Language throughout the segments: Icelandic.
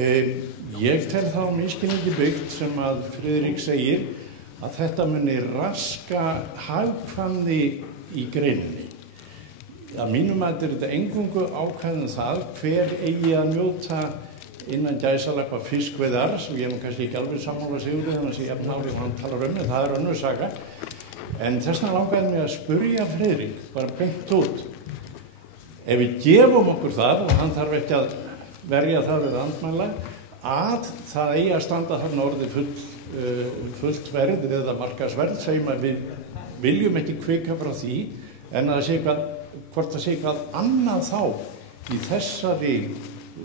Ég tel þá misskilningi byggt sem að Friðrik segir að þetta muni raska hagkvæmni í greininni. Að mínum að þetta eingöngu ákvæðum það hver eigi að njóta innan gæsalappa fiskveiðar, sem ég kannski ekki alveg sammála Sigurði þannig að sé jafnhári hann talar en það önnur saga. En þessna langaði mig að spurja Friðrik, bara beint út. Ef við gefum okkur það, og hann þarf ekki að verja það við andmæla, að það eigi að standa þarna orðið fullt verð eða markaðsverð, segjum að við viljum ekki hvika frá því, en að það sé hvort það sé eitthvað annað þá í þessari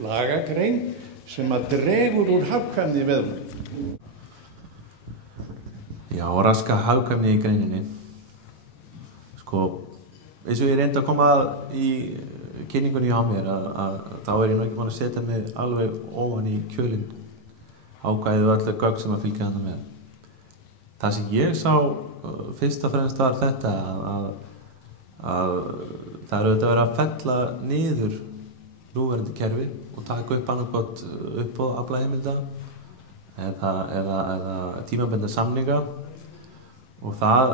lagagrein sem að dregur úr hagkvæmni í veiðum. Já, raska hagkvæmni í greininni. Sko, eins og ég reyndi að koma í kynningunni hjá mér að þá ég nú ekki búin að setja mig alveg ofan í kjölinn ákvæðið og öllu gögn sem að fylgja hana með. Það sem ég sá fyrst og fremst var þetta að það auðvitað verið að fella niður núverandi kerfi og taka upp annarkot uppboð aflaheimilda eða tímabundna samninga og það,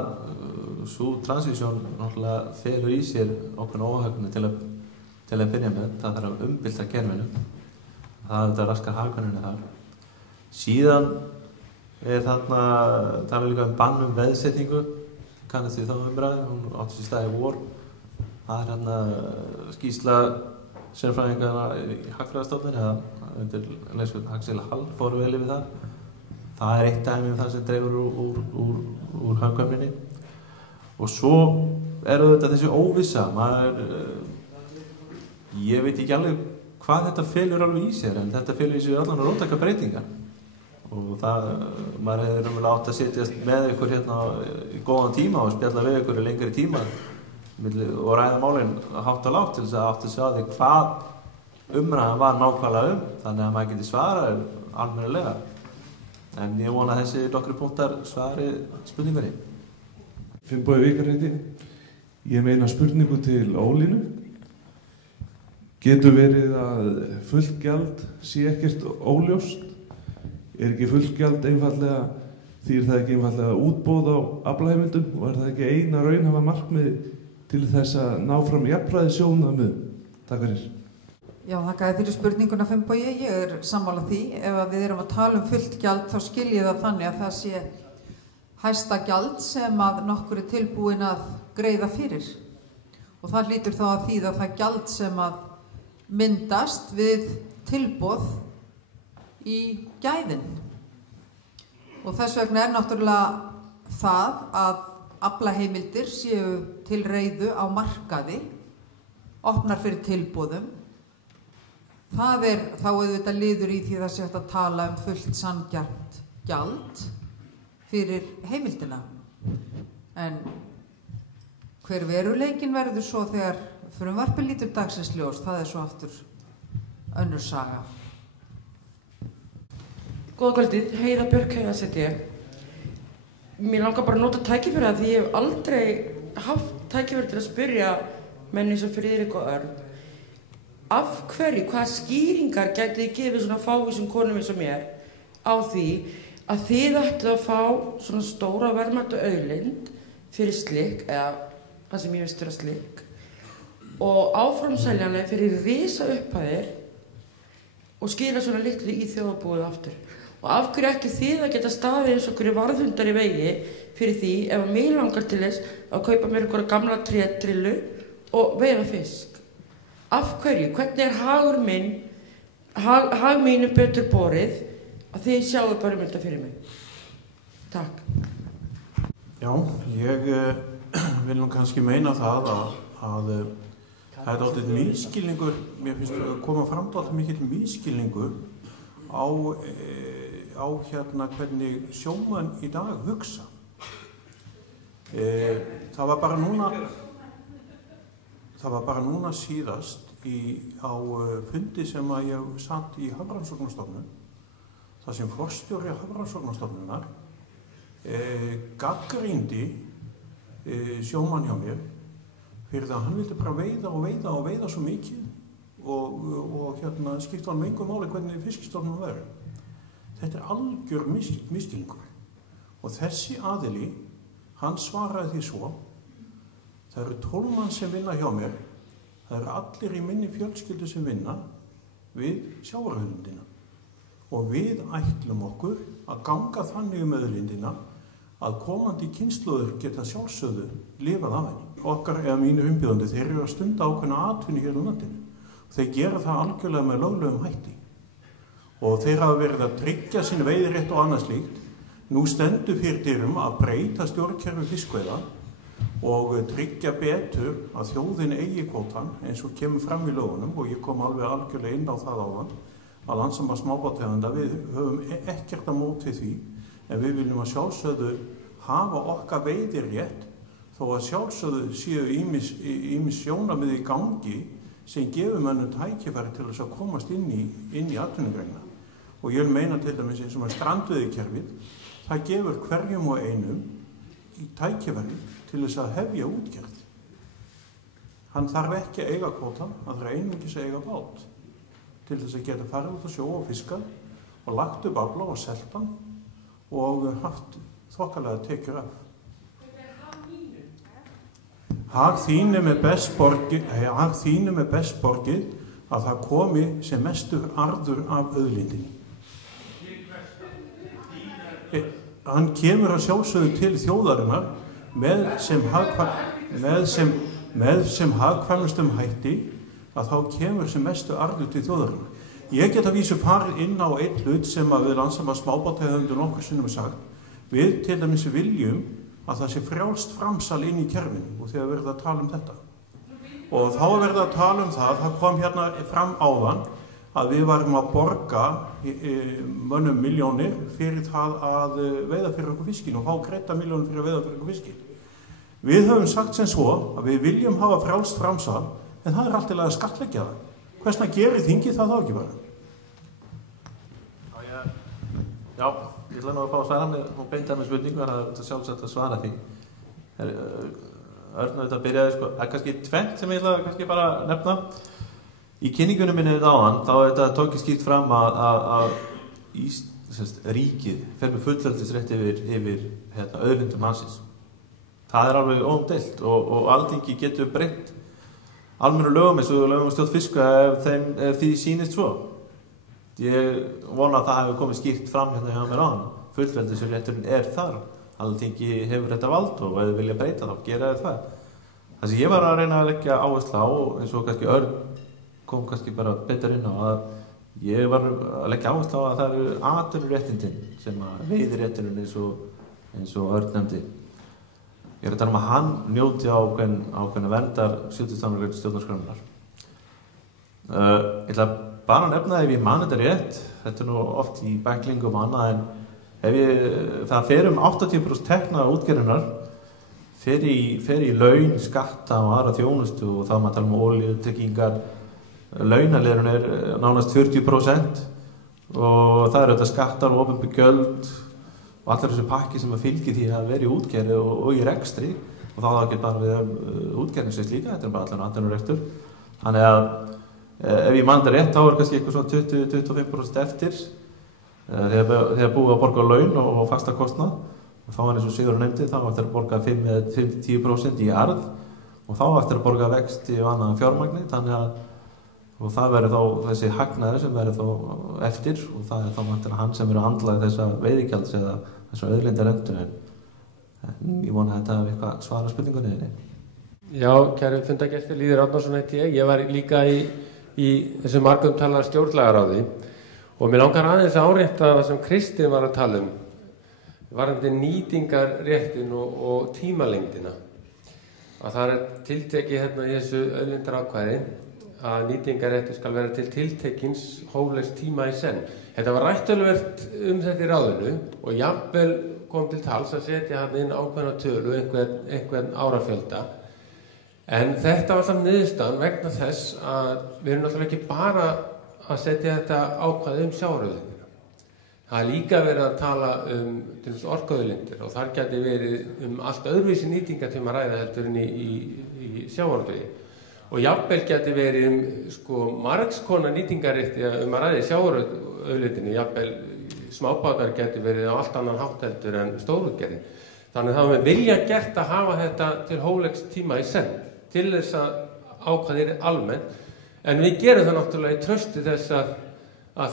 sú transísjón náttúrulega felur í sér ákveðna óhagkvæmni til að byrja með. Það þarf að umbylta kerfinu. Það auðvitað raskar hagkvæmninni þar. Síðan þarna tala líka bann veðsetningu. Kannast við þá umræðu, hún átti sér stað í vor. Það hérna skýrsla sérfræðinganna í Hagfræðistofnun eða undir leiðsögn Axel Hall fóru vel yfir það. Það eitt dæmi það sem dregur úr hagkvæmninni. Og svo auðvitað þessi óvissa. Ég veit ekki alveg hvað þetta felur alveg í sér, en þetta felur í sér allan róttækar breytingar. Og það, maður hefði raunverulega átt að setjast með ykkur hérna í góðan tíma og spjalla við ykkur í lengri tíma og ræða málin hátt og lágt til þess að átt að sjá því hvað umræðan var nákvæmlega þannig að maður geti svarað almennilega. En ég vona að þessi nokkru punktar svari spurningunni. Finnbogi Víkarheiti, ég meina spurningu til Ólínu. Getur verið að fullt gjald sé ekkert óljóst? Ekki fullt gjald einfallega, þýðir það ekki einfallega útboð á aflaheimildum og það ekki eina raunhæfa markmið til þess að ná fram jafnræði sjónarmið? Takk fyrir. Já, þakka fyrir spurninguna Finnbogi. Ég sammála því. Ef við erum að tala fullt gjald þá skil ég það þannig að það sé hæsta gjald sem að nokkur tilbúin að greiða fyrir. Og það hlýtur þá að þýða það gjald sem að myndast við tilboð í gæðin. Og þess vegna náttúrulega það að aflaheimildir séu til reiðu á markaði, opnar fyrir tilboðum. Það þá auðvitað liður í því það sé hægt að tala fullt sanngjarnt gjald fyrir heimildina. En hver veruleikinn verður svo þegar frumvarpið lítur dagsins ljós, það svo aftur önnur saga. Góða kvöldið, Heiða Björk Heiðarsdóttir ég. Mér langar bara að nota tækifæri að því ég hef aldrei haft tækifæri til að spyrja menn eins og Friðrik og Örn. Af hverju, hvaða skýringar gætu þið gefið svona fávísum konum eins og mér á því að þið ættu að fá svona stóra verðmætu auðlind fyrir slikk, eða það sem ég veist vera slikk, og áframseljanlega fyrir risa upphæðir og skila svona litlu í þjóðarbúið aftur. Og af hverju ekki þið að geta staðið eins og hverju varðhundar í vegi fyrir því ef að mig langar til þess að kaupa mér einhverja gamla trétrillu og veiða fisk? Af hverju? Hvernig hagur hag mínu betur borið að þið sjáu bara þetta fyrir mig? Takk. Já, ég vil nú kannski meina það að það dálítið misskilningur, mér finnst að koma fram dálítið mikill misskilningur á hvernig sjómenn í dag hugsa. Það var bara núna síðast á fundi sem að ég satt í Hafrannsóknastofnun, þar sem forstjóri Hafrannsóknastofnunar gagnrýndi sjómann hjá mér fyrir það að hann vildi bara veiða svo mikið og skipta hann engu máli hvernig fiskistofnum verður. Þetta algjör misskilningur. Og þessi aðili, hann svaraði því svo: það eru 12 mann sem vinna hjá mér, það eru allir í minni fjölskyldu sem vinna við sjávarauðlindina. Og við ætlum okkur að ganga þannig auðlindina að komandi kynslóðir geta sjálfsögðu lifað af henni. Okkar eða mínir umbjóðandi, þeir eru að stunda ákveðna atvinnu hér á landinu. Þeir gera það algjörlega með löglegum hætti. Og þeir hafa verið að tryggja sín veiðirétt og annað slíkt. Nú stendur fyrir dyrum að breyta stjórnkerfi fiskveiða og tryggja betur að þjóðin eigi kvótann eins og kemur fram í lögunum, og ég kom alveg algjörlega inn á það áðan, að Landssamband smábátaeigenda, við höfum ekkert á móti því, en við viljum að sjálfsögðu hafa okkar veiðirétt, þó að sjálfsögðu séu ýmis sjónarmið í gangi sem gefur mönnum tækifæri til þess að komast inn í atvinnugreina. Og ég vil meina til dæmis eins og strandveiðikerfið, það gefur hverjum og einum tækifæri til þess að hefja útgerð. Hann þarf ekki að eiga kvótann, hann þarf einungis að eiga bát til þess að geta farið út að sjó og fiska og lagt upp afla og selt hann og haft þokkalega tekjur af. Hag þín er með best borgið að það komi sem mestur arður af auðlindinni. Hann kemur að sjálfsögðu til þjóðarinnar með sem hagkvæmustum hætti, að þá kemur sem mestu arður til þjóðarinnar. Ég get að vísu farið inn á einn hlut sem að við Landssamband smábátaeigenda nokkur sinnum sagt. Við til dæmis viljum að það sé frjálst framsal inn í kerfinu, og þegar verður að tala um þetta. Og þá verður að tala um það kom hérna fram áðan að við varum að borga mönnum milljónir fyrir það að veiða fyrir okkur fiskin og fá greidda milljónir fyrir að veiða fyrir okkur fiskin. Við höfum sagt sem svo að við viljum hafa frjálst framsal, en það alltaf að skattleggja það. Hversna gerir þingið það þá ekki bara? Já, ég ætla nú að fá að svara með og beinta með spurningu, það er sjálfsagt að svara því. Örn auðvitað byrjaði, það er kannski tvennt sem ég ætla kannski bara að nefna. Í kynningunum minni við áðan, þá þetta tók ég skýrt fram að ríkið fer með fullveldisrétt yfir auðlindum landsins. Það er alveg óumdeilt og Alþingi getur breytt almennu lögum eins og lögum stjórn fiska ef því sýnist svo. Ég vona að það hefur komið skýrt fram hérna hjá mér áðan. Fullveldisrétturinn er þar. Alþingi hefur þetta vald og ef þið vilja breyta þá gera þið það. Það sem ég var að reyna að leggja áherslu á, eins og kannski Örn kom kannski bara betur inn á, að ég var að leggja áherslu á að það eru atvinnuréttindin sem að veiðirétturinn eins og Örn nefndi. Ég er að tala um að hann njóti ákveðna verndar 70. grein stjórnarskrárinnar. Ég ætla bara að nefna ef ég man þetta rétt, þetta er nú oft í bæklingum og annað, en það fer 80% tekna útgerðarinnar fer í laun, skatta og aðra þjónustu, og þá maður tala um olíutryggingar, launaliðurinn er nánast 40% og það eru þetta skattar og opinber gjöld og allir þessu pakki sem að fylgir því að vera í útgerð og í rekstri, og þá ekki bara við útgerðin sem slíka, þetta er bara allir atvinnurekstur. Þannig að ef ég man þetta rétt, þá er kannski eitthvað svona 20-25% eftir þegar búið að borga laun og fasta kostnað, og þá er eins og Sigurður nefndi, þá eftir að borga 5-10% í arð og þá eftir að borga vexti og annað fjármagni, þannig að og það verður þá þessi hagnaður sem verður þá eftir, og það er þá mættir hann sem verður að handla þessa veiðigjalds eða þessa auðlindarendu, en ég vona að þetta hafi eitthvað svara spurningunni þinni. Já, kæru fundagestir, Lýður Árnason heiti ég var líka í þessu margumtalaða stjórnlagaráði og mér langar aðeins að árétta það sem Kristinn var að tala varðandi nýtingarréttin og tímalengdina, að það er tiltekið hérna í þessu auðlindarákvæði að nýtingarréttur skal vera til tiltekins hóflegs tíma í senn. Þetta var rætt töluvert þetta í ráðinu og jafnvel kom til tals að setja hann inn ákveðna tölu, einhvern árafjölda. En þetta var samt niðurstaðan vegna þess að við erum náttúrulega ekki bara að setja þetta ákvæði sjávarauðlindina. Það er líka verið að tala til þess orkuauðlindir og þar gæti verið allt öðruvísi nýtingartíma ræða heldur en í sjávarauðlindi. og jafnvel geti verið sko margskonar nýtingarétti að ræða sjávarauðlindinni, jafnvel smábátar geti verið á allt annan hátt heldur en stórútgerðin. Þannig það var vilja gert að hafa þetta til hóflegs tíma í senn, til þess að ákvæðir almennt, en við gerum það náttúrulega í trausti þess að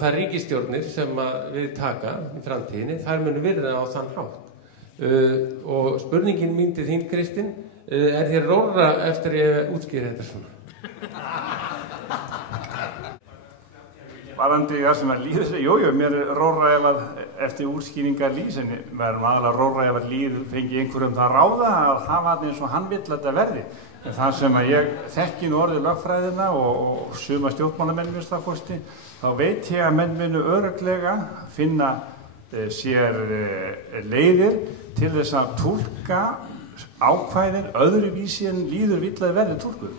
það ríkisstjórnir sem við taka í framtíðinni, þær munu virða á þann hátt. Og spurningin mín til þín, Kristinn, þér rórra eftir ég útskýri þetta svona? Varandi það sem líður, jú, mér rórra eftir útskýringar lýsinni, mér aðalega rórra ef að líður fengi einhverjum það ráða að hafa þetta eins og hann vill þetta verði. En það sem að ég þekki nú orðið lögfræðina og suma stjórnmálamenn minnstakosti, þá veit ég að menn munu örugglega finna sér leiðir til þess að túlka ákvæðin öðruvísi en líður vill að verði túlkuð.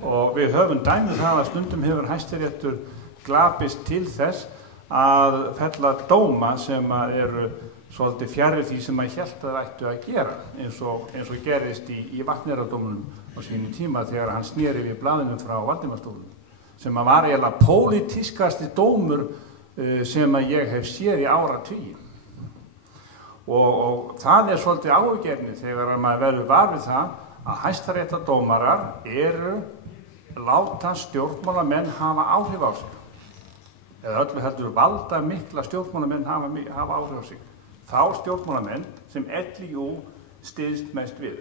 Og við höfum dæmið það að stundum hefur Hæstiréttur glapist til þess að fella dóma sem eru svolítið fjarri því sem að hélt að ættu að gera, eins og gerist í Vatnajökuldóminum á sínum tíma þegar hann sneri við blaðinu frá Valdimarsstólnum, sem að var eiginlega pólitískasti dómur sem að ég hef séð í áratugi. Og það er svolítið áhyggjuefni þegar maður verður var við það að hæstaréttardómarar láta stjórnmálamenn hafa áhrif á sig. Eða öllu heldur valda mikla stjórnmálamenn hafa áhrif á sig. Þá stjórnmálamenn sem LÍÚ styðst mest við.